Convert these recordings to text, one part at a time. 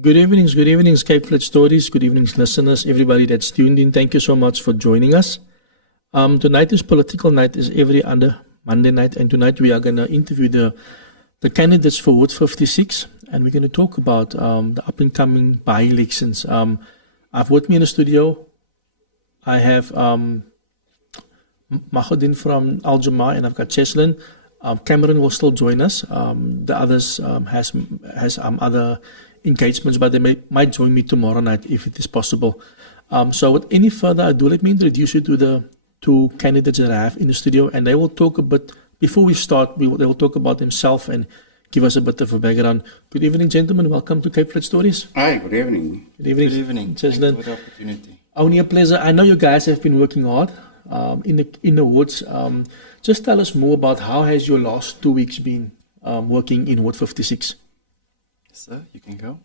Good evenings, Cape Flats Stories. Good evenings, listeners, everybody that's tuned in. Thank you so much for joining us. Tonight is political night, is every other Monday night, and tonight we are going to interview the candidates for Ward 56, and we're going to talk about the up-and-coming by-elections. I've with me in the studio, I have Mahodin from Al Jama, and I've got Cheslin. Cameron will still join us. The others has other engagements, but they might join me tomorrow night if it is possible. So with any further ado, let me introduce you to the two candidates that I have in the studio, and they will talk a bit, before we start, they will talk about themselves and give us a bit of a background. Good evening, gentlemen. Welcome to Cape Flats Stories. Hi, good evening. Good evening. Good evening. Thanks for the opportunity. Only a pleasure. I know you guys have been working hard in the woods. Just tell us more about how has your last 2 weeks been working in Ward 56? Sir, you can go.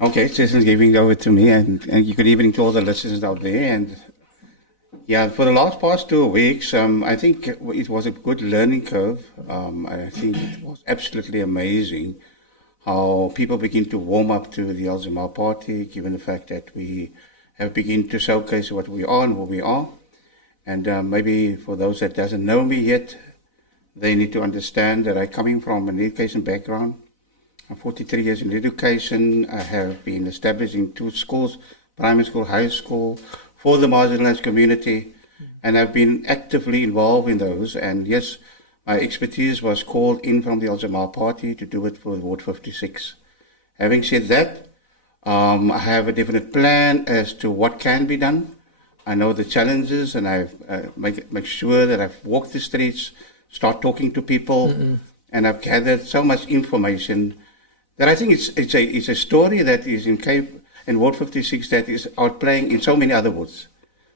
Okay, this is giving over to me, and good evening to all the listeners out there. And yeah, for the past 2 weeks, I think it was a good learning curve. I think it was absolutely amazing how people begin to warm up to the Jama Ah Party, given the fact that we have begun to showcase what we are and who we are. And maybe for those that doesn't know me yet, they need to understand that I'm coming from an education background. I'm 43 years in education. I have been established in 2 schools, primary school, high school, for the marginalized community, and I've been actively involved in those. And yes, my expertise was called in from the Jama Ah Party to do it for Ward 56. Having said that, I have a definite plan as to what can be done. I know the challenges, and I've make sure that I've walked the streets, start talking to people, and I've gathered so much information that I think it's a story that is in Ward 56 that is outplaying in so many other wards.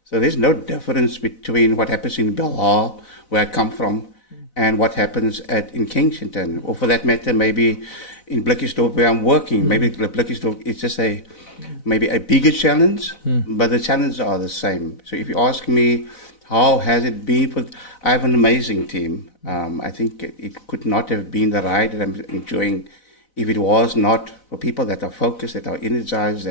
So there's no difference between what happens in Belhar, where I come from, and what happens in Kensington, or for that matter, maybe in Blickisdorp where I'm working. Maybe Blickisdorp is just maybe a bigger challenge, but the challenges are the same. So if you ask me, how has it been? I have an amazing team. I think it could not have been the ride that I'm enjoying if it was not for people that are focused, that are energized,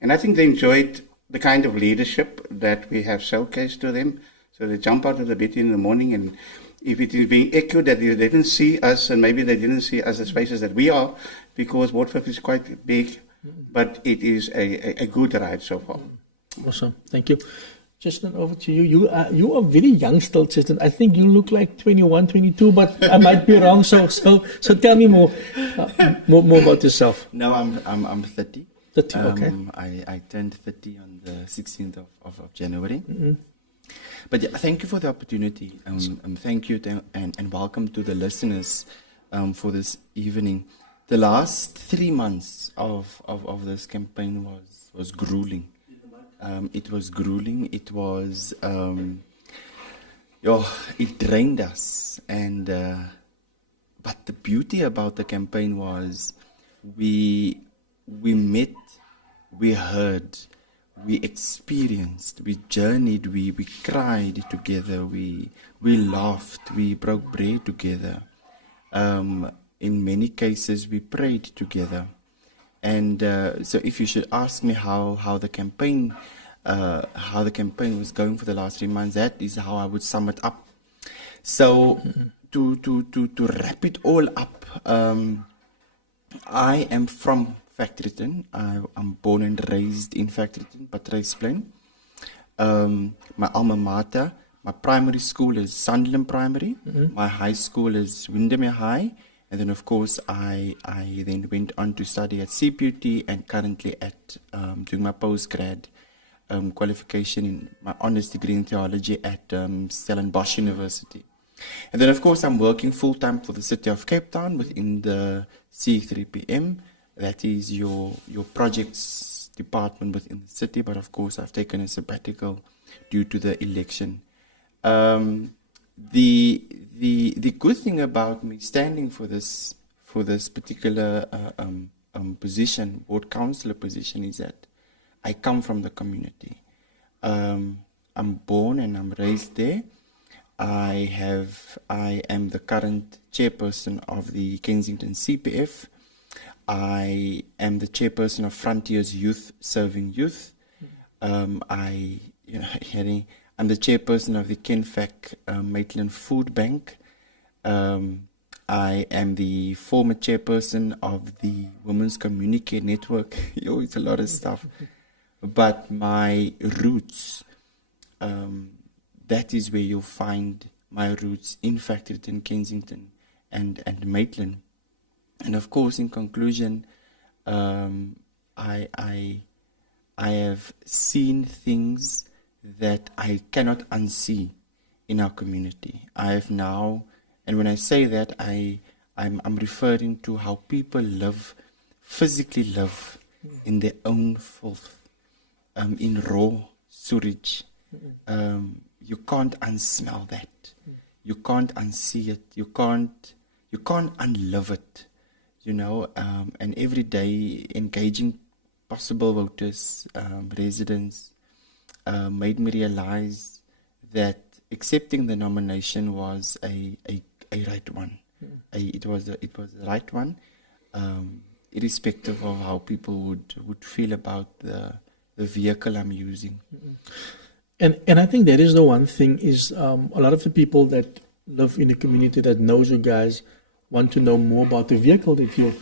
and I think they enjoyed the kind of leadership that we have showcased to them. So they jump out of the bed in the morning, and if it is being echoed that they didn't see us, and maybe they didn't see us the spaces that we are, because Ward 50 is quite big, but it is a good ride so far. Awesome, thank you. Justin, over to you. You are very young still, Justin. I think you look like 21, 22, but I might be wrong. So tell me more about yourself. No, I'm 30. 30, okay. I turned 30 on the 16th of January. But yeah, thank you for the opportunity. Thank you and welcome to the listeners for this evening. The last 3 months of this campaign was grueling. It was grueling. It was, it drained us. And but the beauty about the campaign was we met, we heard, we experienced, we journeyed, we cried together, we laughed, we broke bread together. In many cases, we prayed together. And so if you should ask me how the campaign was going for the last 3 months, that is how I would sum it up. So to wrap it all up, I am from Factoryton. I'm born and raised in Factoryton, Patriotic Alliance. My alma mater, my primary school is Sunderland Primary. My high school is Windermere High. And then, of course, I then went on to study at CPUT and currently doing my postgrad qualification in my honors degree in theology at Stellenbosch University. And then, of course, I'm working full-time for the City of Cape Town within the C3PM. That is your projects department within the city. But, of course, I've taken a sabbatical due to the election. The good thing about me standing for this particular position, ward councillor position, is that I come from the community. I'm born and I'm raised there. I am the current chairperson of the Kensington CPF. I am the chairperson of Frontiers Youth Serving Youth. I'm the chairperson of the Kenfac Maitland Food Bank. I am the former chairperson of the Women's Community Network. It's a lot of stuff. But my roots, that is where you'll find my roots in Factoryton, Kensington, and Maitland. And of course, in conclusion, I have seen things that I cannot unsee in our community. I have now, and when I say that, I'm referring to how people physically live in their own filth, in raw sewage. You can't unsmell that. You can't unsee it. You can't unlive it. And every day engaging possible voters, residents, made me realize that accepting the nomination was a right one. It was the right one, irrespective of how people would feel about the vehicle I'm using. And I think that is the one thing is a lot of the people that live in the community that knows you guys want to know more about the vehicle that you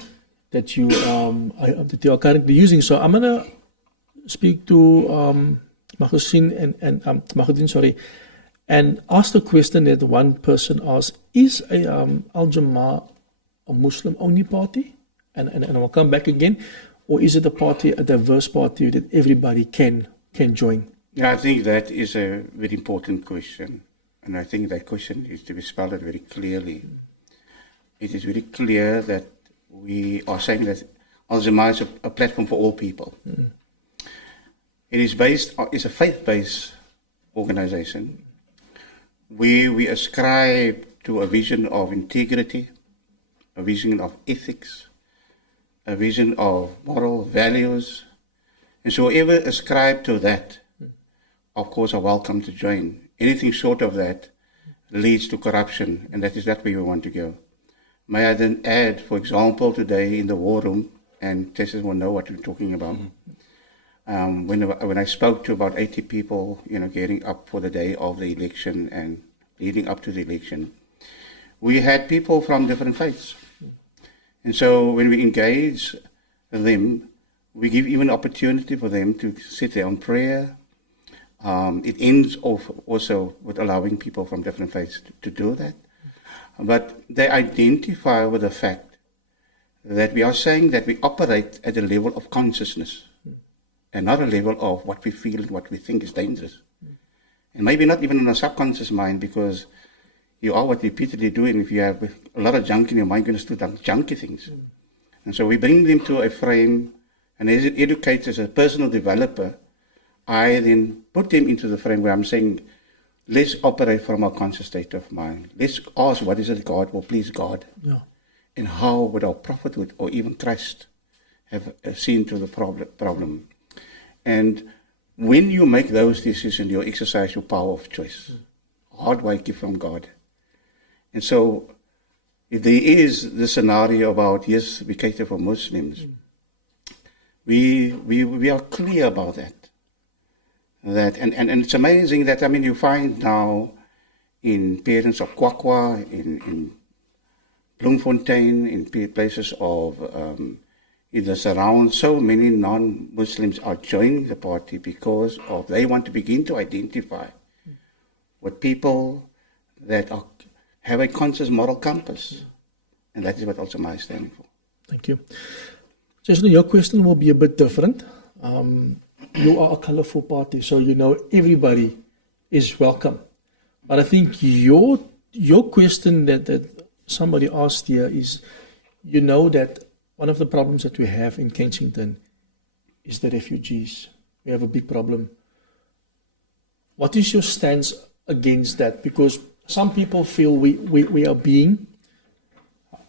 are currently using. So I'm gonna speak to Mahudin, and ask the question that one person asked: is Al Jama a Muslim-only party? And I'll come back again, or is it a diverse party that everybody can join? Yeah, I think that is a very important question, and I think that question is to be spelled out very clearly. It is very clear that we are saying that Al Jama is a platform for all people. It is it's a faith-based organization. We ascribe to a vision of integrity, a vision of ethics, a vision of moral values. And so whoever ascribe to that, of course, are welcome to join. Anything short of that leads to corruption, and that is that way we want to go. May I then add, for example, today in the war room, and Tessa will know what we're talking about, when I spoke to about 80 people, getting up for the day of the election and leading up to the election, we had people from different faiths. And so when we engage them, we give even opportunity for them to sit there on prayer. It ends off also with allowing people from different faiths to do that. But they identify with the fact that we are saying that we operate at a level of consciousness and not a level of what we feel and what we think is dangerous. And maybe not even in a subconscious mind, because you are what you repeatedly do, and if you have a lot of junk in your mind, you're going to do junky things. And so we bring them to a frame, and as an educator, as a personal developer, I then put them into the frame where I'm saying, let's operate from a conscious state of mind. Let's ask, what is it God will please God? Yeah. And how would our prophet or even Christ have seen to the problem? And when you make those decisions, you exercise your power of choice. Hard work from God. And so if there is the scenario about, yes, we cater for Muslims, we are clear about that. And it's amazing that, you find now in parents of Kwakwa, in Bloemfontein, in places of in the surround, so many non-Muslims are joining the party because they want to begin to identify with people that have a conscious moral compass. And that is what Al Jama is standing for. Thank you. Jason, your question will be a bit different. You are a colorful party, so everybody is welcome. But I think your question that somebody asked here is, that one of the problems that we have in Kensington is the refugees. We have a big problem. What is your stance against that? Because some people feel we are being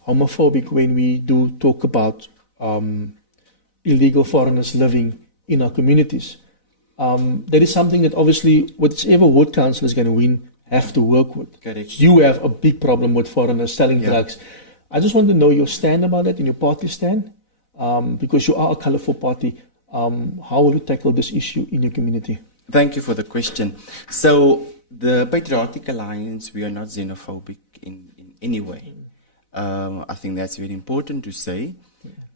homophobic when we do talk about illegal foreigners living in our communities. That is something that obviously whichever ward council is going to win have to work with. Correct. You have a big problem with foreigners selling drugs. I just want to know your stand about that and your party stand. because you are a colourful party. How will you tackle this issue in your community? Thank you for the question. So, the Patriotic Alliance, we are not xenophobic in any way. I think that's very important to say.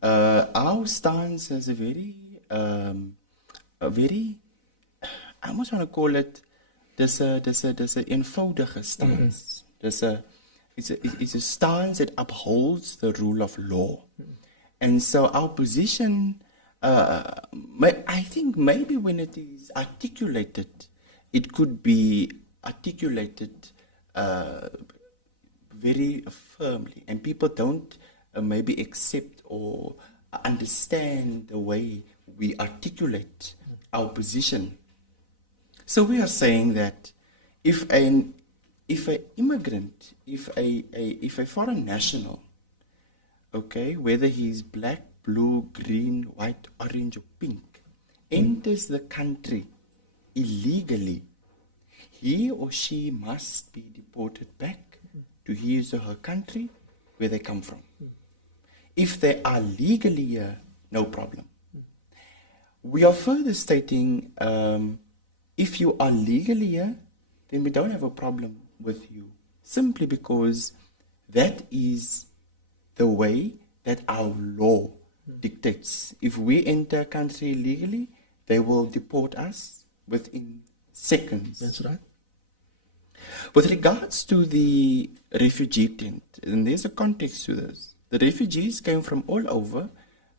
Our stance is a very, I almost want to call it, there's a eenvoudige stance. It's a stance that upholds the rule of law. And so our position, I think maybe when it is articulated, it could be articulated very firmly, and people don't maybe accept or understand the way we articulate our position. So we are saying that if an immigrant, if a foreign national, okay, whether he's black, blue, green, white, orange, or pink, enters the country illegally, he or she must be deported back to his or her country where they come from. If they are legally here, no problem. We are further stating, if you are legally here, then we don't have a problem with you, simply because that is the way that our law dictates. If we enter a country illegally, they will deport us within seconds. That's right. With regards to the refugee tent, and there's a context to this. The refugees came from all over.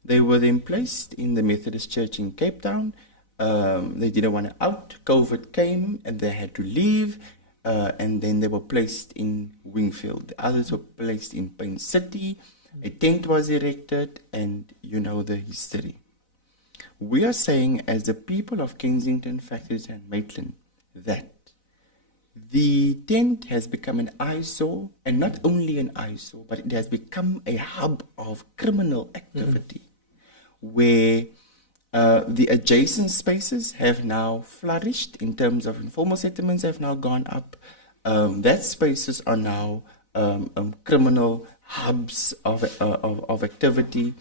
They were then placed in the Methodist Church in Cape Town. They didn't want to out. COVID came and they had to leave. And then they were placed in Wingfield. The others were placed in Pine City. A tent was erected, and you know the history. We are saying, as the people of Kensington, Factory and Maitland, that the tent has become an eyesore, and not only an eyesore, but it has become a hub of criminal activity, where the adjacent spaces have now flourished in terms of informal settlements have now gone up. That spaces are now criminal hubs of activity.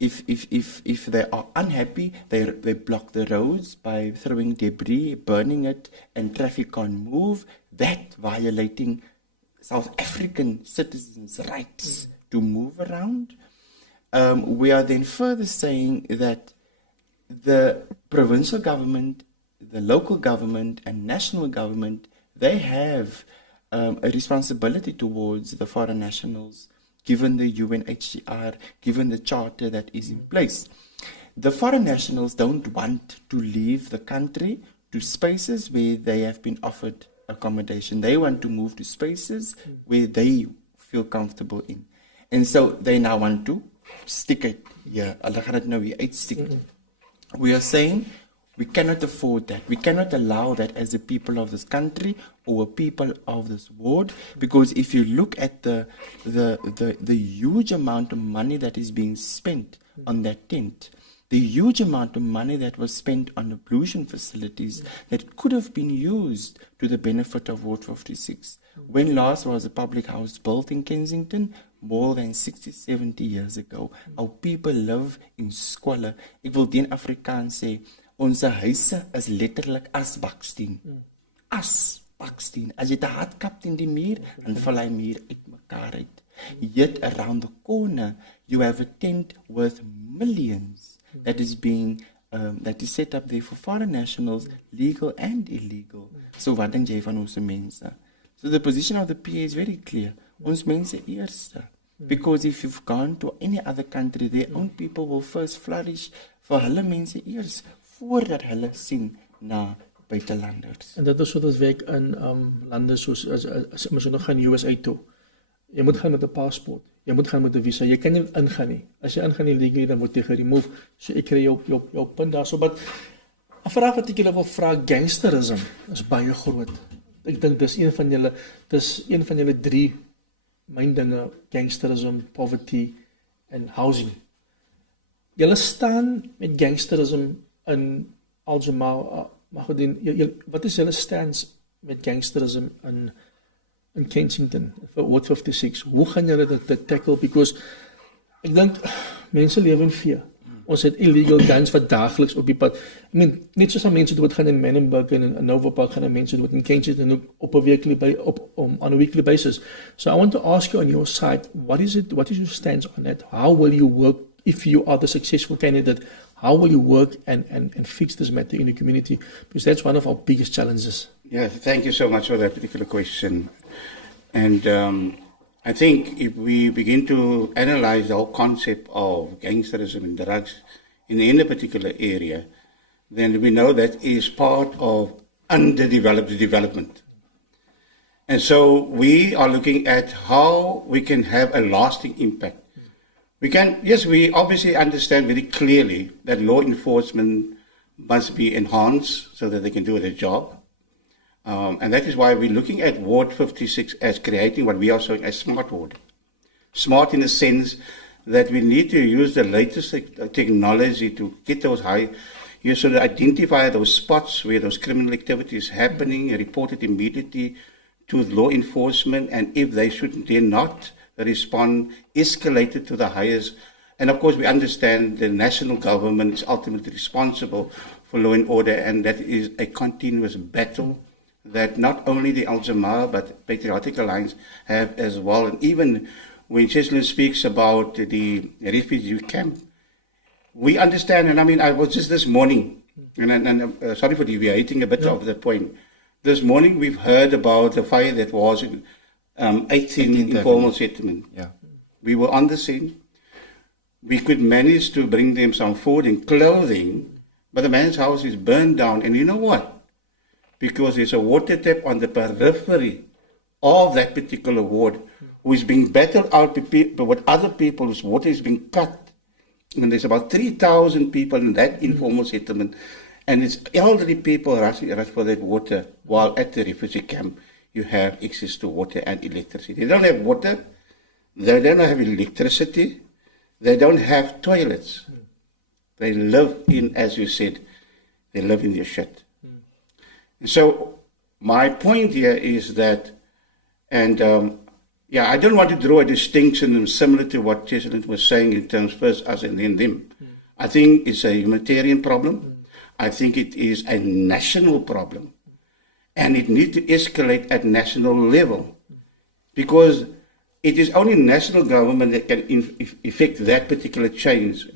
If they are unhappy, they block the roads by throwing debris, burning it, and traffic can't move. That violating South African citizens' rights to move around. We are then further saying that the provincial government, the local government, and national government, they have a responsibility towards the foreign nationals, given the UNHCR, given the charter that is in place. The foreign nationals don't want to leave the country to spaces where they have been offered accommodation. They want to move to spaces where they feel comfortable in. And so they now want to stick it here. We are saying we cannot afford that. We cannot allow that as a people of this country or a people of this ward, because if you look at the huge amount of money that is being spent on that tent, the huge amount of money that was spent on ablution facilities that could have been used to the benefit of Ward 56. When last was a public house built in Kensington? More than 60, 70 years ago. Our people live in squalor. Ek wil teen Afrikaans sê, onze huise is letterlik asbaksteen. Asbaksteen. As jy te hard kapt in die muur, dan val hy muur uit mekaar uit. Yet around the corner, you have a tent worth millions that is being that is set up there for foreign nationals, legal and illegal. So wat dink jy van ons mense? So the position of the PA is very clear. Ons mense eerste. Because if you've gone to any other country, their own people will first flourish vir hulle mense eers, voordat hulle sien na buitelanders. En dit is so dat werk in lande soos as jy nog gaan USA toe. Jy moet gaan met 'n paspoort. Jy moet gaan met 'n visa. Jy kan nie ingaan nie. As jy ingaan illegally, dan word jy geremove. So ek kry jou punt daarso. Maar 'n vraag wat ek julle wil vra, gangsterism is baie groot. Ek dink dis een van julle drie myn dinge: gangsterism, poverty en housing. Julle staan met gangsterism in Jama Ah Patriotic. Wat is julle stance met gangsterism in Kensington vir Ward 56? Hoe gaan julle dit tackle? Because Ek dink mense lewe in fear. Ons het illegal guns wat daagliks op die pad. I mean, net soos mense doodgaan in Menenberg en in Nova Park gaan mense dood in Kensington ook op 'n on a weekly basis. So I want to ask you on your side, what is your stance on that? How will you work if you are the successful candidate? How will you work and fix this matter in the community? Because that's one of our biggest challenges. Yeah, thank you so much for that particular question. And I think if we begin to analyze the whole concept of gangsterism and drugs in any particular area, then we know that is part of underdeveloped development. And so we are looking at how we can have a lasting impact. We obviously understand very clearly that law enforcement must be enhanced so that they can do their job. And that is why we're looking at Ward 56 as creating what we are showing as smart ward. Smart in the sense that we need to use the latest technology to get those you sort of identify those spots where those criminal activity is happening, report it immediately to law enforcement, and if they should dare not respond, escalate it to the highest. And of course, we understand the national government is ultimately responsible for law and order, and that is a continuous battle that not only the Jama Ah but Patriotic Alliance have as well. And even when Cheslin speaks about the refugee camp, we understand, and I mean, I was just this morning, and sorry for deviating a bit of the point. This morning we've heard about the fire that was in 18 informal settlement. Yeah. We were on the scene. We could manage to bring them some food and clothing, but the man's house is burned down. And you know what? Because there's a water tap on the periphery of that particular ward who is being battled out with other people whose water is being cut. And there's about 3,000 people in that informal settlement. And it's elderly people rushing for that water, while at the refugee camp you have access to water and electricity. They don't have water, they don't have electricity, they don't have toilets. They live in, as you said, they live in their shit. So my point here is that, and I don't want to draw a distinction similar to what Cheslin was saying in terms first us and then them. I think it's a humanitarian problem. I think it is a national problem. And it needs to escalate at national level. Because it is only national government that can effect that particular change.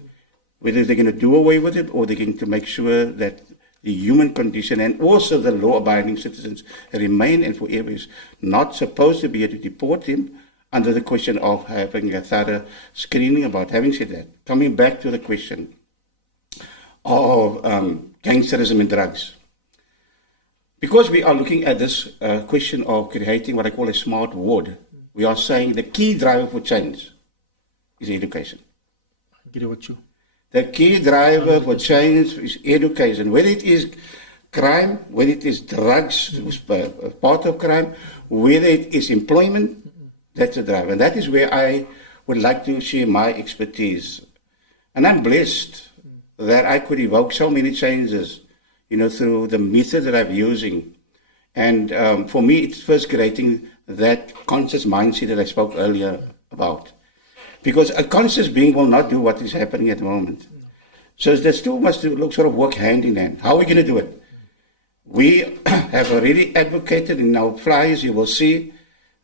Whether they're going to do away with it or they're going to make sure that the human condition and also the law-abiding citizens remain, and forever is not supposed to be able to deport them under the question of having a thorough screening about. Having said that, coming back to the question of gangsterism and drugs, because we are looking at this question of creating what I call a smart ward, we are saying the key driver for change is education. I get it with you. The key driver for change is education, whether it is crime, whether it is drugs, part of crime, whether it is employment, that's the driver. And that is where I would like to share my expertise. And I'm blessed that I could evoke so many changes, through the method that I'm using. And for me, it's first creating that conscious mindset that I spoke earlier about. Because a conscious being will not do what is happening at the moment. So the two must sort of work hand in hand. How are we going to do it? We have already advocated in our flyers, you will see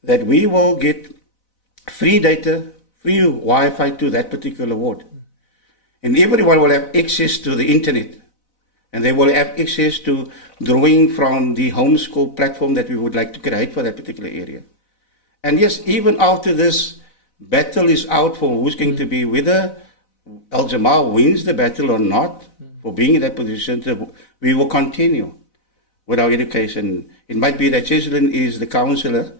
that we will get free data, free Wi-Fi to that particular ward. And everyone will have access to the internet. And they will have access to drawing from the homeschool platform that we would like to create for that particular area. And yes, even after this battle is out for who's going to be, whether Jama Ah wins the battle or not, for being in that position, we will continue with our education. It might be that Cheslin is the counselor,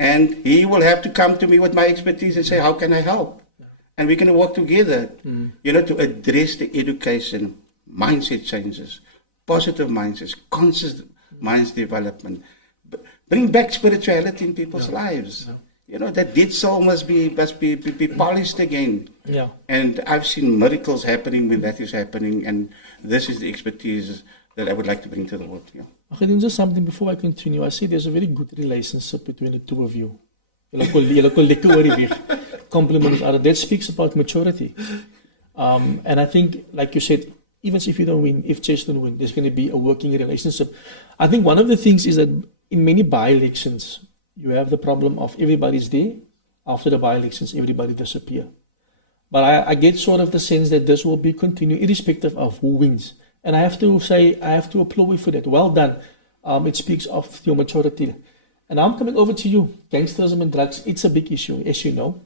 and he will have to come to me with my expertise and say, how can I help? And we can work together, to address the education, mindset changes, positive mindsets, conscious minds development, bring back spirituality in people's lives. That dead soul must be polished again. Yeah. And I've seen miracles happening when that is happening, and this is the expertise that I would like to bring to the world. Yeah. Okay, just something before I continue. I see there's a very good relationship between the two of you. Julle kol lekker oor die weg. compliment each other. That speaks about maturity. And I think, like you said, even if you don't win, if Chase don't win, there's going to be a working relationship. I think one of the things is that in many by-elections, you have the problem of everybody's there. After the by-elections, everybody disappear. But I get sort of the sense that this will be continued irrespective of who wins. And I have to say, I have to applaud you for that. Well done. It speaks of your maturity. And I'm coming over to you. Gangsterism and drugs, it's a big issue, as you know.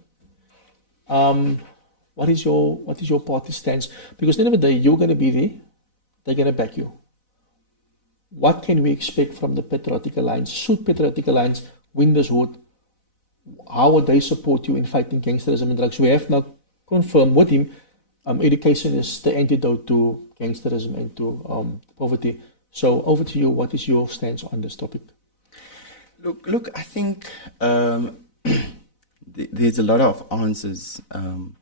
What is your party stance? Because at the end of the day, you're going to be there. They're going to back you. What can we expect from the Patriotic Alliance? Should Patriotic Alliance win this vote? How would they support you in fighting gangsterism and drugs? We have now confirmed with him education is the antidote to gangsterism and to poverty. So over to you. What is your stance on this topic? Look. I think there's a lot of answers. One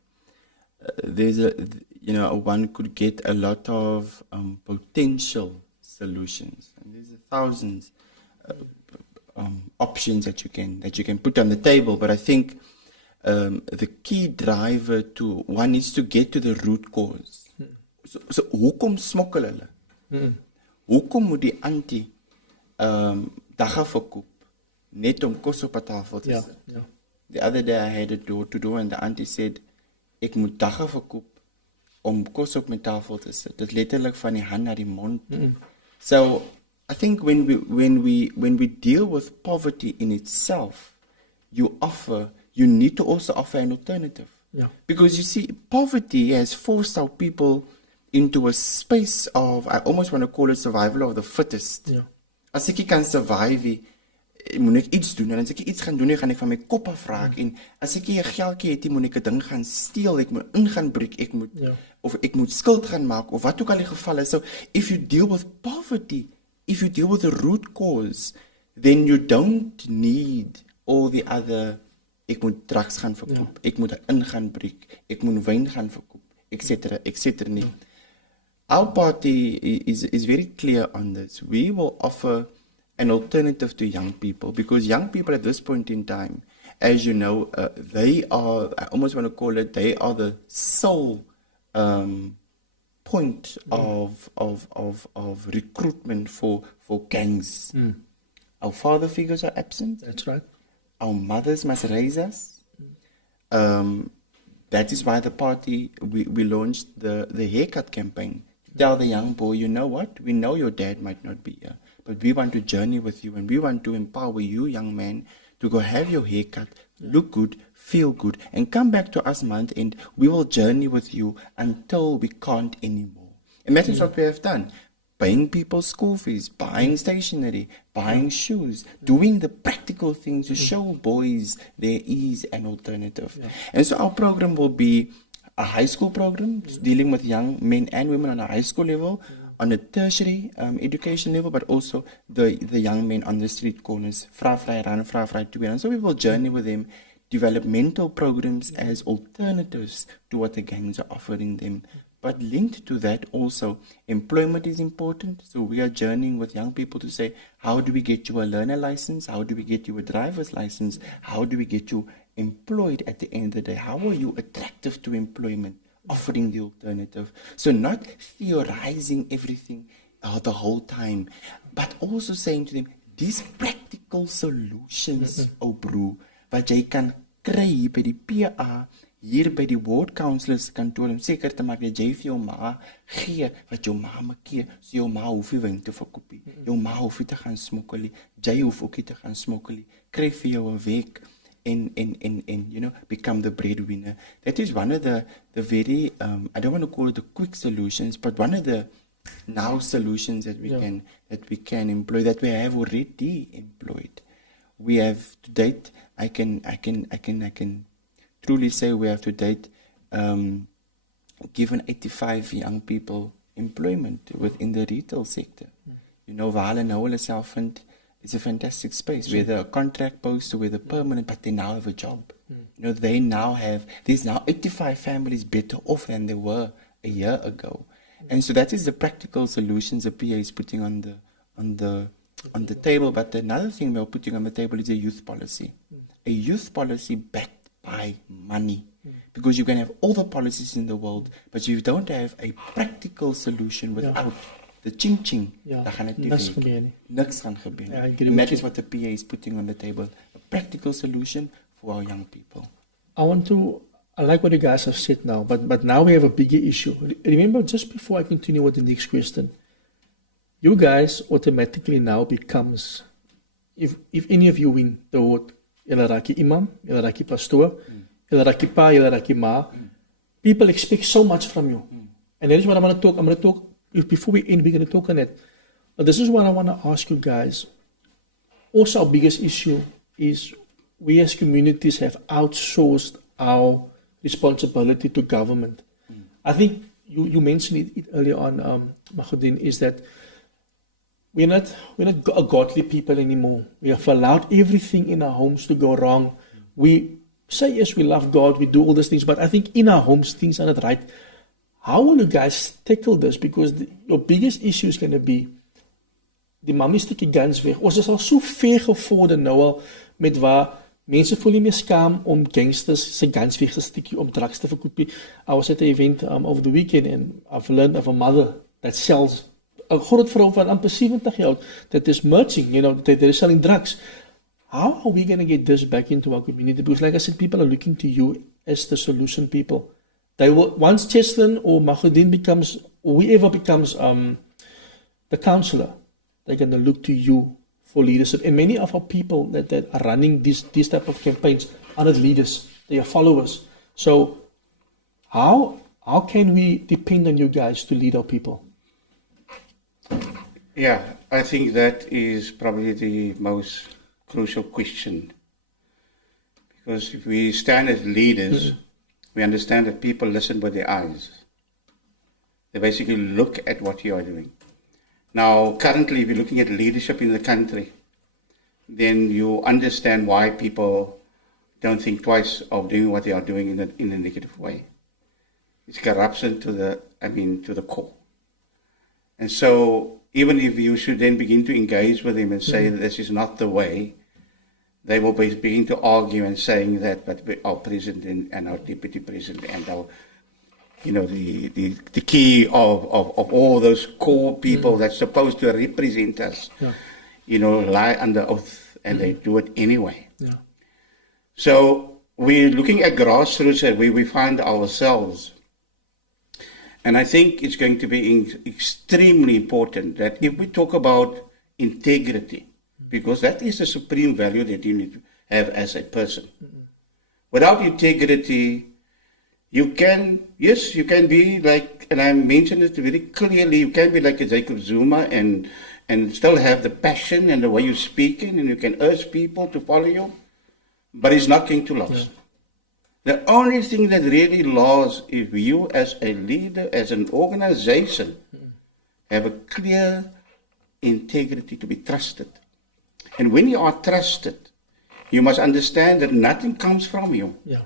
could get a lot of potential solutions, and there's thousands options that you can put on the table. But I think the key driver to one is to get to the root cause. So hoekom smokkel hulle? Hoekom moet die anti dagga verkoop net om kos op 'n tafel te sit? Yeah. The other day I had a door-to-door and the auntie said, ek moet dagga verkoop om kos op my tafel te sit. Dit letterlik van die hand na die mond. So I think when we deal with poverty in itself, you need to also offer an alternative. Yeah. Because you see, poverty has forced our people into a space of, I almost want to call it survival of the fittest. Yeah. As ek kan survive, moet ek iets doen. En as ek iets gaan doen, gaan ek van my kop af raak. En as ek 'n geldjie het, moet ek 'n ding gaan steel, ek moet ingaan breek, of ek moet skuld gaan maak, of wat ook al die geval is. So if you deal with poverty, if you deal with the root cause, then you don't need all the other, ek moet drugs gaan verkoop, ek moet ingaan breek, ek moet wyn gaan verkoop, etc. nie. Our party is very clear on this. We will offer an alternative to young people, because young people at this point in time, as you know, they are, I almost want to call it, they are the sole point of recruitment for gangs. Our father figures are absent. That's right. Our mothers must raise us. That is why the party, we launched the haircut campaign. Tell the young boy, you know what? We know your dad might not be here, but we want to journey with you, and we want to empower you, young man, to go have your haircut, look good, feel good, and come back to us month end. We will journey with you until we can't anymore. And that is what we have done. Paying people's school fees, buying stationery, buying shoes, doing the practical things to show boys there is an alternative. And so our program will be a high school program, dealing with young men and women on a high school level, on a tertiary education level, but also the young men on the street corners, vry run, vry toe. And so we will journey with them, developmental programs as alternatives to what the gangs are offering them. But linked to that also, employment is important. So we are journeying with young people to say, how do we get you a learner license? How do we get you a driver's license? How do we get you employed at the end of the day? How are you attractive to employment? Offering the alternative. So not theorizing everything the whole time, but also saying to them, these practical solutions, bro, wat jy kan kry by die PA, hier by die ward councillors kantoor, om seker te maak dat jy vir jou ma gee wat jou ma maak, so jou ma hoef nie wyn te verkoop nie, jou ma hoef nie te gaan smokkel nie, jy hoef ook nie te gaan smokkel nie, kry vir jou 'n werk, and become the breadwinner. That is one of the very I don't want to call it the quick solutions, but one of the now solutions that we can employ, that we have already employed. We have to date, I can truly say we have to date given 85 young people employment within the retail sector. Waar hulle nou hulle self vind, it's a fantastic space, whether a contract post or whether permanent, but they now have a job. There's now 85 families better off than they were a year ago. And so that is the practical solutions the PA is putting on the table. But another thing we're putting on the table is a youth policy. A youth policy backed by money. Because you can have all the policies in the world, but you don't have a practical solution without the ching-ching. Dan gaan dit nie Niks werk. gebeur nie. Niks gaan gebeur. I agree And with that is what the PA is putting on the table. A practical solution for our young people. I like what you guys have said now, but now we have a bigger issue. Remember, just before I continue with the next question, you guys automatically now becomes, if any of you win the vote, julle raak die imam, julle raak die pastoor, julle raak die pa, julle raak die ma, people expect so much from you. And that is what I'm going to talk, before we end, we're going to talk on it. But this is what I want to ask you guys. Also, our biggest issue is we as communities have outsourced our responsibility to government. I think you mentioned it earlier on, Mahudin, is that we're not a godly people anymore. We have allowed everything in our homes to go wrong. We say, yes, we love God, we do all these things, but I think in our homes, things are not right. How will you guys tackle this? Because your biggest issue is going to be die mammies stukkie guns weg. Ons is al so ver gevorder nou al met waar mense voel nie meer skaam om gangsters se guns weg te steek om drugs te verkoop. I was at an event over the weekend and I've learned of a mother that sells, 'n groot vrou van amper 70 jaar oud, that is merching, they're selling drugs. How are we going to get this back into our community? Because like I said, people are looking to you as the solution people. They will, once Cheslin or Mahudin becomes, or whoever becomes the councillor, they're going to look to you for leadership. And many of our people that are running these type of campaigns are not leaders, they are followers. So how can we depend on you guys to lead our people? Yeah, I think that is probably the most crucial question. Because if we stand as leaders, we understand that people listen with their eyes. They basically look at what you are doing. Now, currently, if you're looking at leadership in the country, then you understand why people don't think twice of doing what they are doing in a negative way. It's corruption to the core. And so, even if you should then begin to engage with them and say that this is not the way, they will begin to argue and saying that, but our president and our deputy president and our, the key of all those core people that's supposed to represent us, lie under oath, and they do it anyway. Yeah. So we're looking at grassroots and where we find ourselves. And I think it's going to be extremely important that if we talk about integrity, because that is the supreme value that you need to have as a person. Without integrity, you can be like, and I mentioned it very clearly, you can be like a Jacob Zuma and still have the passion and the way you're speaking, and you can urge people to follow you, but it's not going to last. Yeah. The only thing that really lasts is you as a leader, as an organization, have a clear integrity to be trusted. And when you are trusted, you must understand that nothing comes from you. Yeah.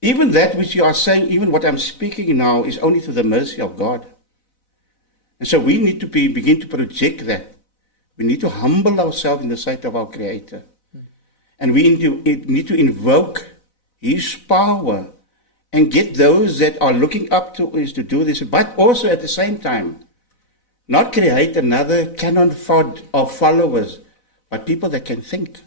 Even that which you are saying, even what I'm speaking now, is only through the mercy of God. And so we need to begin to project that. We need to humble ourselves in the sight of our Creator. And we need to invoke His power and get those that are looking up to us to do this, but also at the same time, not create another canon of followers, but people that can think.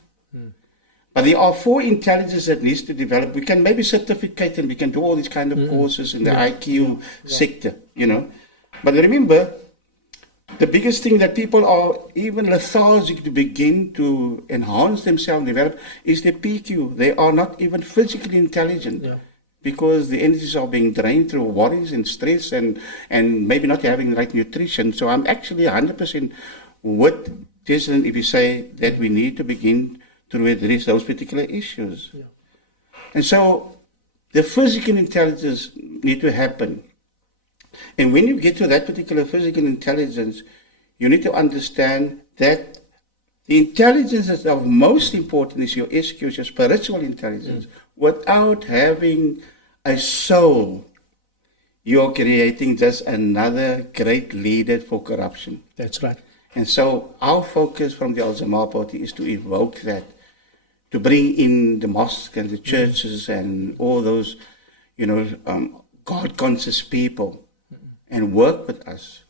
But there are 4 intelligences that needs to develop. We can maybe certificate and we can do all these kind of courses in the IQ sector, But remember, the biggest thing that people are even lethargic to begin to enhance themselves and develop is the PQ. They are not even physically intelligent because the energies are being drained through worries and stress and maybe not having the right nutrition. So I'm actually 100% with Jason if you say that we need to begin to address those particular issues. Yeah. And so the physical intelligence need to happen. And when you get to that particular physical intelligence, you need to understand that the intelligence that's of most important is your SQ, your spiritual intelligence. Without having a soul, you're creating just another great leader for corruption. That's right. And so our focus from the Jama Ah Party is to evoke that, to bring in the mosque and the churches and all those, God-conscious people and work with us.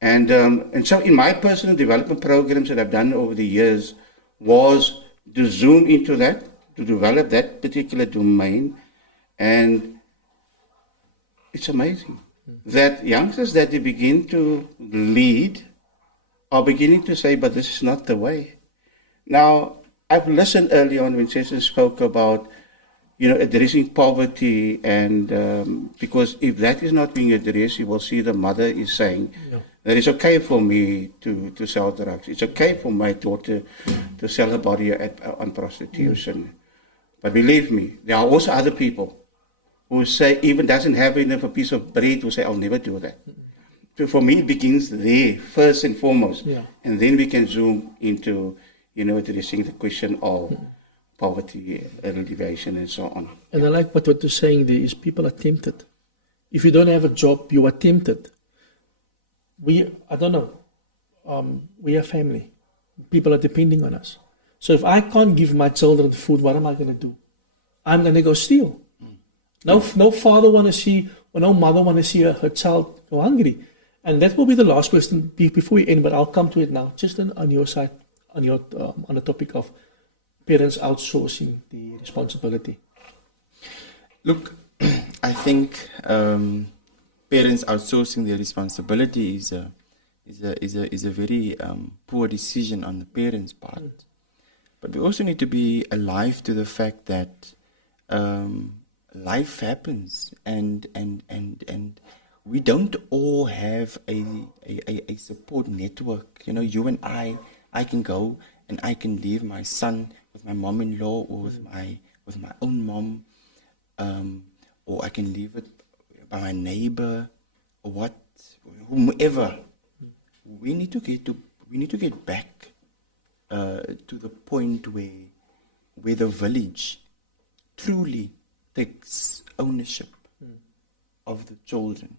And so in my personal development programs that I've done over the years was to zoom into that, to develop that particular domain. And it's amazing that youngsters that they begin to lead are beginning to say, but this is not the way. Now, I've listened early on when Cecil spoke about, addressing poverty, and because if that is not being addressed, you will see the mother is saying that it's okay for me to sell drugs. It's okay for my daughter to sell her body on prostitution. But believe me, there are also other people who say, even doesn't have enough a piece of bread, who say, I'll never do that. So for me, it begins there, first and foremost. And then we can zoom into, addressing the question of poverty, early deviation, and so on. And I like what you're saying there is people are tempted. If you don't have a job, you are tempted. We are family. People are depending on us. So if I can't give my children food, what am I going to do? I'm going to go steal. No father want to see, or no mother want to see her child go hungry. And that will be the last question before we end, but I'll come to it now. Just on your side, on the topic of parents outsourcing the responsibility. Look, I think parents outsourcing their responsibility is a very poor decision on the parents' part. But we also need to be alive to the fact that life happens, and we don't all have a support network. You and I can go and I can leave my son with my mom-in-law or with my own mom, or I can leave it by my neighbor or whomever. We need to get back to the point where the village truly takes ownership of the children,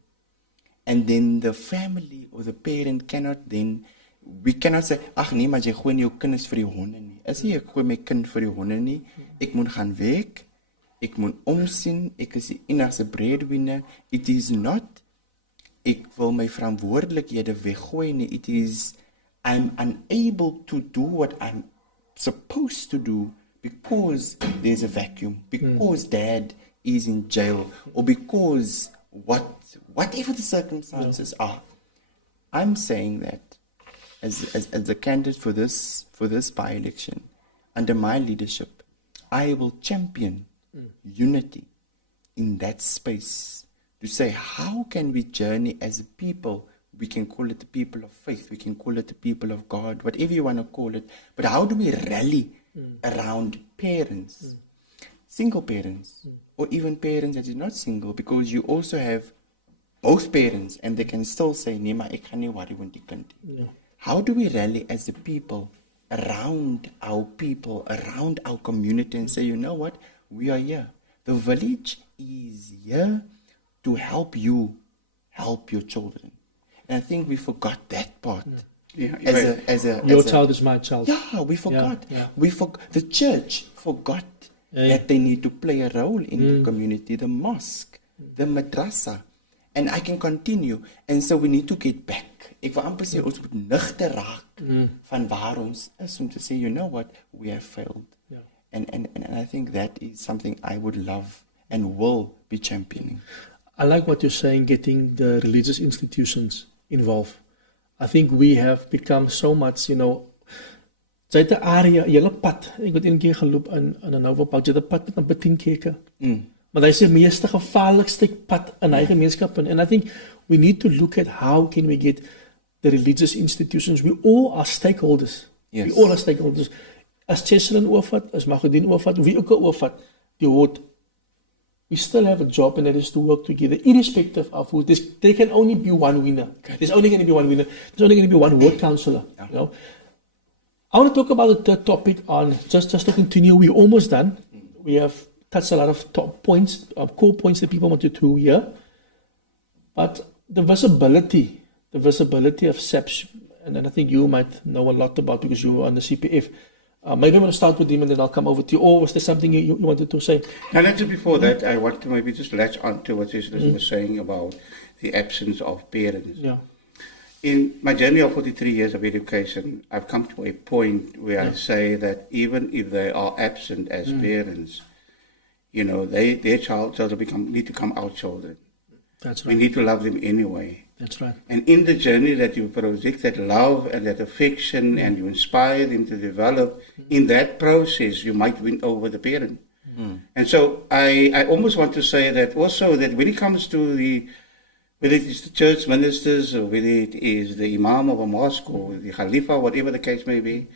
and then the family or the parent we cannot say, ag nee, maar jy gooi nie jou kinders vir die honde nie. As jy gooi my kind vir die honde nie, ek moet gaan werk, ek moet omsien, ek is die enigste breadwinner. It is not, ek wil my verantwoordelikhede weggooi nie. It is, I'm unable to do what I'm supposed to do because there's a vacuum, because dad is in jail, or because whatever the circumstances are. I'm saying that as a candidate for this by-election, under my leadership, I will champion unity in that space to say, how can we journey as a people? We can call it the people of faith, we can call it the people of God, whatever you want to call it. But how do we rally around parents, single parents, or even parents that is not single? Because you also have both parents, and they can still say, nee, maar ek gaan nie worry want die kind. How do we rally as a people, around our community, and say, you know what, we are here. The village is here to help you help your children. And I think we forgot that part. Your child is my child. Yeah, we forgot. The church forgot that they need to play a role in the community, the mosque, the madrasa. And I can continue. And so we need to get back. Ek wil amper sê, ons moet nigter raak van waar ons is, om te sê, you know what, we have failed. And I think that is something I would love and will be championing. I like what you're saying, getting the religious institutions involved. I think we have become so much, jy het 'n area, julle pad, ek het een keer geloop in 'n nouwe pad, jy het 'n pad met 'n betienkerke. Maar dat is die meeste gevaarlikste pad in hy gemeenskap. And I think we need to look at how can we get the religious institutions. We all are stakeholders. Yes. We all are stakeholders. As Cheslin oorvat, as Magdalene oorvat, wie ook al oorvat, die hoort. We still have a job, and that is to work together, irrespective of who. There can only be one winner. There's only going to be one winner. There's only going to be one ward councillor. I want to talk about the third topic on, just to continue, we're almost done. We have touched a lot of top points, core points that people wanted to hear. But the visibility of SAPS, and I think you might know a lot about because you were on the CPF, Maybe I'm going to start with him and then I'll come over to you. Or was there something you wanted to say? And actually before that, I want to maybe just latch on to what Cecily was saying about the absence of parents. Yeah. In my journey of 43 years of education, I've come to a point where I say that even if they are absent as parents, their children need to come our children. That's We right. need to love them anyway. That's right. And in the journey that you project that love and that affection and you inspire them to develop, in that process you might win over the parent. And so I almost want to say that also that when it comes to whether it is the church ministers or whether it is the imam of a mosque or the khalifa, whatever the case may be,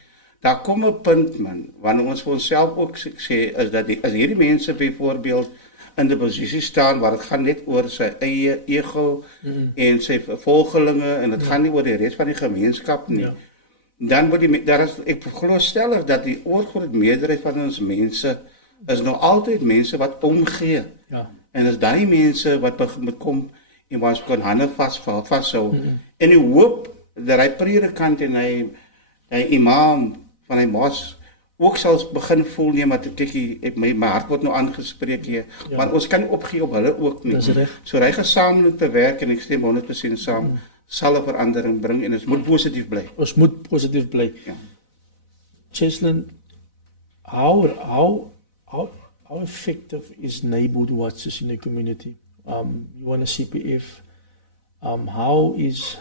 daar kom 'n punt man, wanneer ons vir onsself ook sê is dat as hierdie mense byvoorbeeld in die posisie staan waar dit gaan net oor sy eie ego en sy volgelinge en dit gaan nie oor die res van die gemeenskap nie. Dan word ek glo stellig dat die oorgrootste meerderheid van ons mense is nog altyd mense wat omgee. Ja. En is daai mense wat moet kom en waar ons kan hande vashou. En die hoop dat hy predikant en hy imam van hy mos ook sal begin voel nee maar kyk my hart word nou aangespreek hier, want ons kan nie opgee op hulle ook nie. So hy gesamentlik te werk en ek stem 100% saam, sal 'n verandering bring en ons moet positief bly. Ons moet positief bly. Ja. Cheslin, how effective is neighborhood watches in the community? You want a CPF? How is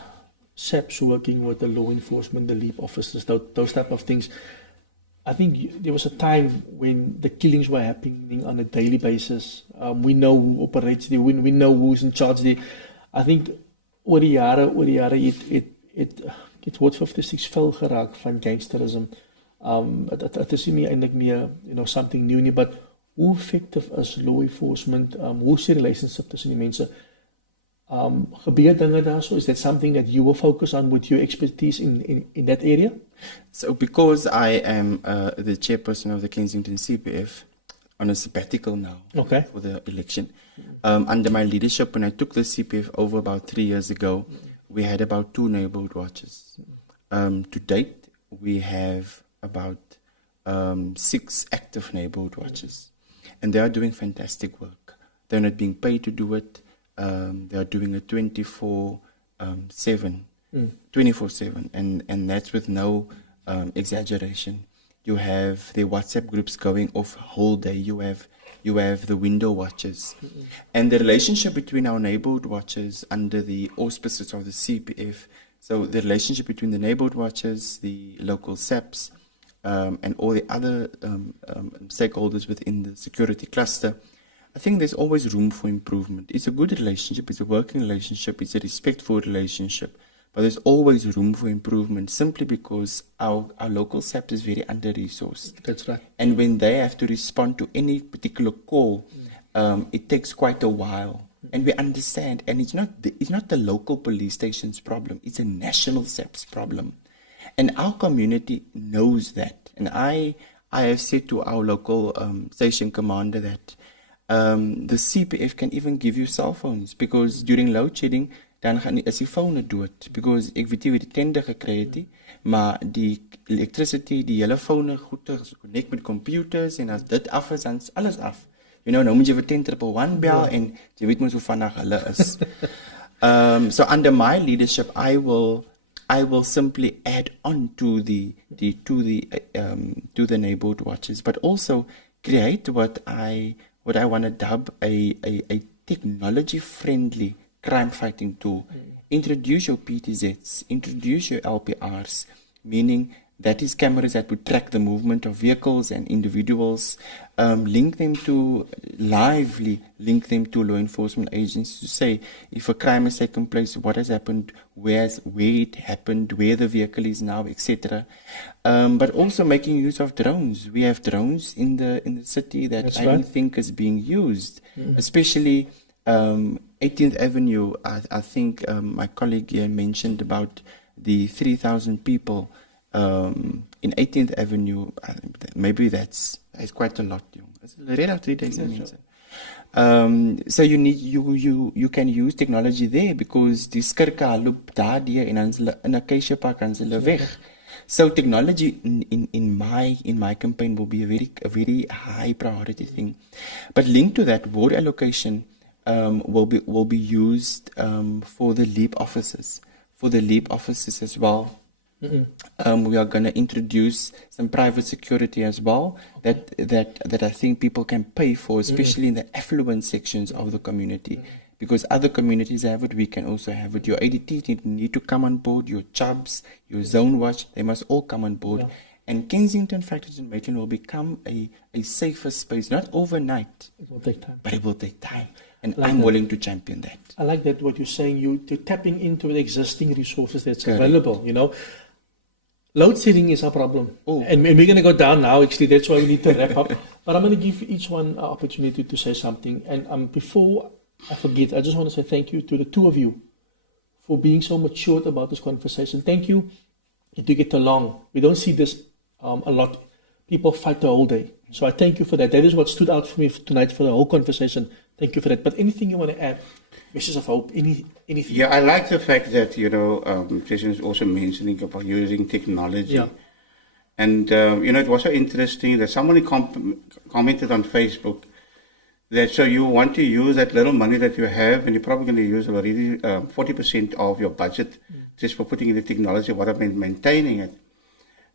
SAPS working with the law enforcement, the LEAP officers, those type of things? I think there was a time when the killings were happening on a daily basis. We know who operates there, we know who's in charge there. I think oor die jare het word 56 vel geraak van gangsterism. Dit is nie eintlik meer something new nie, but hoe effective is law enforcement? Hoe is die relationship tussen die mense? Gebeur dinge daar so? Is that something that you will focus on with your expertise in that area? So because I am the chairperson of the Kensington CPF on a sabbatical now for the election, under my leadership, when I took the CPF over about 3 years ago, we had about 2 neighborhood watches. To date, we have about 6 active neighborhood watches. And they are doing fantastic work. They're not being paid to do it. They are doing it 24/7, and that's with no exaggeration. You have the WhatsApp groups going off whole day. You have the window watches, and the relationship between our neighborhood watches under the auspices of the CPF. So the relationship between the neighborhood watches, the local SAPs, and all the other stakeholders within the security cluster. I think there's always room for improvement. It's a good relationship, it's a working relationship, it's a respectful relationship, but there's always room for improvement simply because our local SAP is very under-resourced. That's right. And when they have to respond to any particular call, it takes quite a while. And we understand, and it's not the local police station's problem, it's a national SAP's problem. And our community knows that. And I have said to our local station commander that the CPF can even give you cell phones, because during load shedding dan gaan is die phone dood, because ek weet nie wie die tender gekry het nie, maar die electricity, die hele phone goeie connect met computers, en as dit af is, dan is alles af. Nou moet jy vir 1011 bel en jy weet mos hoe vinnig hulle is. So under my leadership, I will simply add on to the neighborhood watches, but also create what I want to dub a technology-friendly crime-fighting tool. Introduce your PTZs, introduce your LPRs, meaning that is cameras that would track the movement of vehicles and individuals, link them to law enforcement agencies to say if a crime has taken place, what has happened, where it happened, where the vehicle is now, etc. But also making use of drones. We have drones in the city that I don't think is being used, especially 18th Avenue. I think my colleague here mentioned about the 3,000 people in 18th Avenue. Maybe that's quite a lot. Read out 3 days. So you can use technology there, because die skurke loop daar deur en dan in 'n keisiepak en hulle weg. So technology in my campaign will be a very high priority thing. But linked to that, ward allocation will be used for the LEAP offices. For the LEAP offices as well. We are going to introduce some private security as well that I think people can pay for, especially in the affluent sections of the community. Because other communities have it, we can also have it. Your ADTs need to come on board, your Chubbs, your Zone Watch, they must all come on board. Yeah. And Kensington, Factorton, Maitland will become a safer space, not overnight. It will take time. But it will take time. And I'm willing to champion that. I like that, what you're saying, you're tapping into the existing resources that's available, you know. Load shedding is a problem. And we're going to go down now, actually, that's why we need to wrap up. But I'm going to give each one an opportunity to say something. And before I forget, I just want to say thank you to the two of you for being so matured about this conversation. Thank you to get along. We don't see this a lot. People fight the whole day. So I thank you for that. That is what stood out for me tonight for the whole conversation. Thank you for that. But anything you want to add? Messages of hope? Anything? Yeah, I like the fact that, Jason is also mentioning about using technology. Yeah. And, it was so interesting that somebody commented on Facebook that so you want to use that little money that you have, and you're probably going to use already 40% of your budget just for putting in the technology, what I've been maintaining it.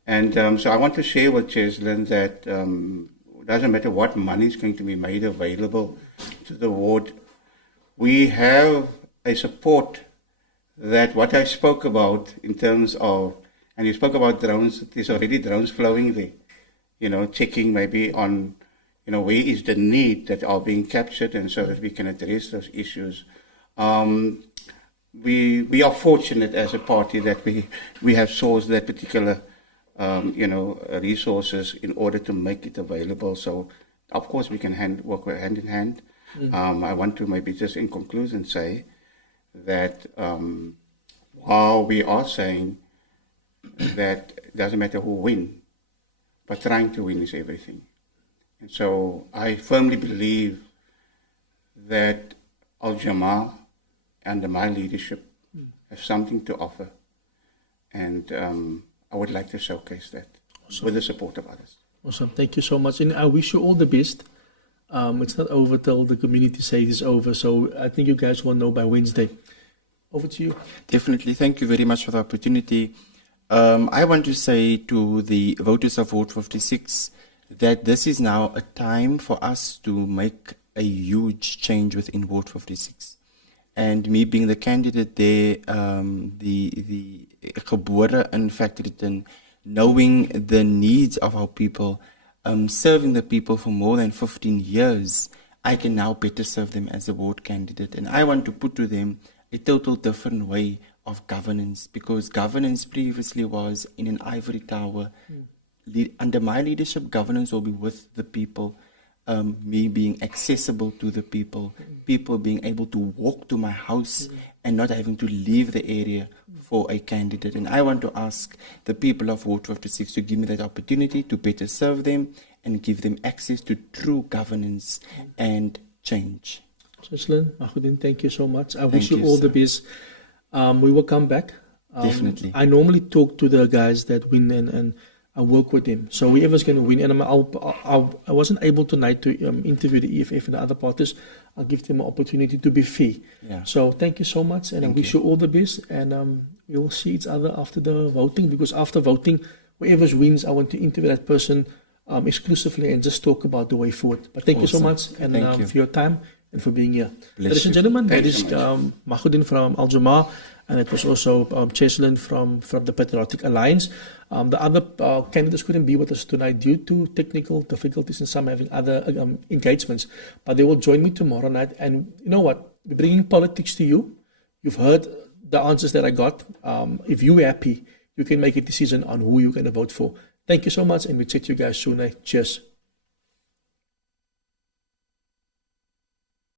And so I want to share with Cheslin that it doesn't matter what money is going to be made available to the ward. We have a support that what I spoke about in terms of, and you spoke about drones, there's already drones flowing there, checking maybe on, where is the need that are being captured, and so that we can address those issues. We are fortunate as a party that we have sourced that particular resources in order to make it available. So, of course, we can work hand in hand. I want to maybe just in conclusion say that while we are saying that it doesn't matter who wins, but trying to win is everything. And so I firmly believe that Jama under my leadership have something to offer. And I would like to showcase that with the support of others. Awesome. Thank you so much. And I wish you all the best. It's not over till the community says it's over. So I think you guys will know by Wednesday. Over to you. Definitely. Thank you very much for the opportunity. I want to say to the voters of Ward 56 that this is now a time for us to make a huge change within Ward 56. And me being the candidate there, the gebore in Factorton, knowing the needs of our people, serving the people for more than 15 years, I can now better serve them as a ward candidate. And I want to put to them a total different way of governance, because governance previously was in an ivory tower. Under my leadership, governance will be with the people, me being accessible to the people, people being able to walk to my house and not having to leave the area for a candidate. And I want to ask the people of Ward 56 to give me that opportunity to better serve them and give them access to true governance and change. Cheslin, Mahudin, thank you so much. I wish you all the best. We will come back. Definitely. I normally talk to the guys that win and I work with them. So whoever's going to win, and I wasn't able tonight to interview the EFF and the other parties. I'll give them an opportunity to be fair. Yeah. So thank you so much, and I wish you all the best. And we will see each other after the voting, because after voting, whoever wins, I want to interview that person exclusively and just talk about the way forward. But thank you so much, and for your time and for being here. Ladies and gentlemen, that is Mahudin from Jama, and it was also Cheslin from the Patriotic Alliance. The other candidates couldn't be with us tonight due to technical difficulties and some having other engagements, but they will join me tomorrow night. And you know what? We're bringing politics to you. You've heard the answers that I got. If you're happy, you can make a decision on who you're going to vote for. Thank you so much, and we'll chat to you guys soon. Cheers.